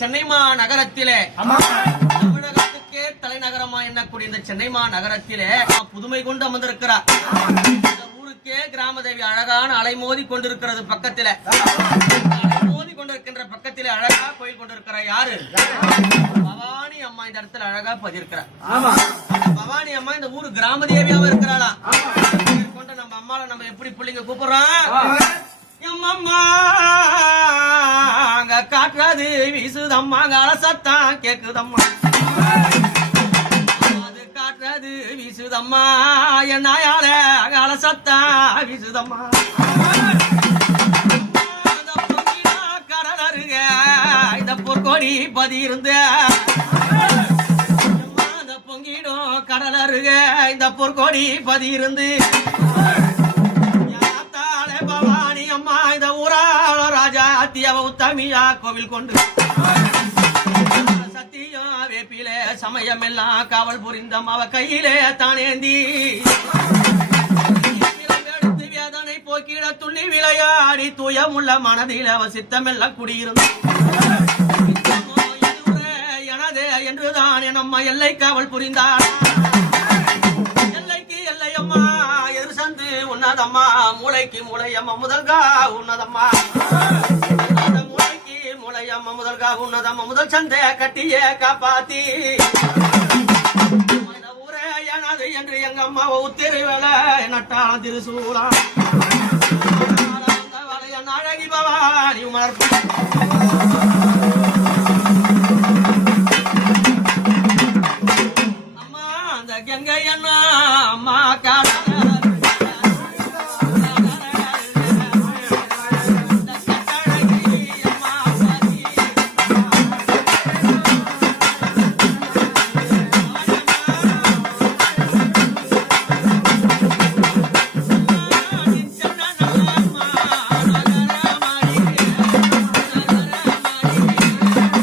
சென்னை மாநகரத்திலே தமிழகத்துக்கே தலைநகரமா எண்ணக்கூடிய இந்த சென்னை மாநகரத்திலே புதுமை கொண்டு அமர்ந்திருக்கிறார். இந்த ஊருக்கே கிராமதேவி அழகான அலைமோதி கொண்டிருக்கிறது. பக்கத்திலே அலைமோதி கொண்டிருக்கின்ற பக்கத்திலே அழகா கோயில் கொண்டிருக்கிறார். யாரு? பவானி அம்மா இந்த இடத்துல அழகா பதியிருக்கிறார். பவானி அம்மா இந்த ஊரு கிராமதேவியாவும் இருக்கிறாளா? கொண்ட நம்ம அம்மாவை நம்ம எப்படி பிள்ளைங்க கூப்பிடுறோம்? எம்மம்மா காற்றாது வீசுதம்மா, கால சத்தம் கேக்குதம்மா. அது காற்றாது வீசுதம்மா, என் நாயால கால சத்தம் வீசுதம்மா. கடல் அருக இந்த பொற்கோடி பதியிருந்த அந்த பொங்கிடும் கடல் அருக இந்த பொற்கோடி பதியிருந்து பவானி அம்மா இந்த ஊராள ராஜா அத்தியவ உத்தமியா கோவில் கொண்டு சத்தியம் வேப்பிலே சமயம் எல்லாம் காவல் புரிந்தம் அவ கையிலே தானேந்தி எடுத்து வேதனை போக்கிட துள்ளி விளையாடி தூயமுள்ள மனதில் அவ சித்தமெல்லாம் குடியிருந்து எனதே என்றுதான் என் அம்மா எல்லை காவல் புரிந்தாள். எல்லைக்கு எல்லையம்மா எதிர் சந்து உன்னதம்மா, மூளைக்கு மூளையம்மா முதல்கா உன்னதம்மா, மூளைக்கு மூளையம்மா முதல்கா உன்னதம்மா, முதல் சந்தை கட்டியே காப்பாத்தி ஊரே எனது என்று எங்க அம்மா உத்திருவேல நட்டாளம் திருசூலாம் அழகி பவானி மலர்ப்பு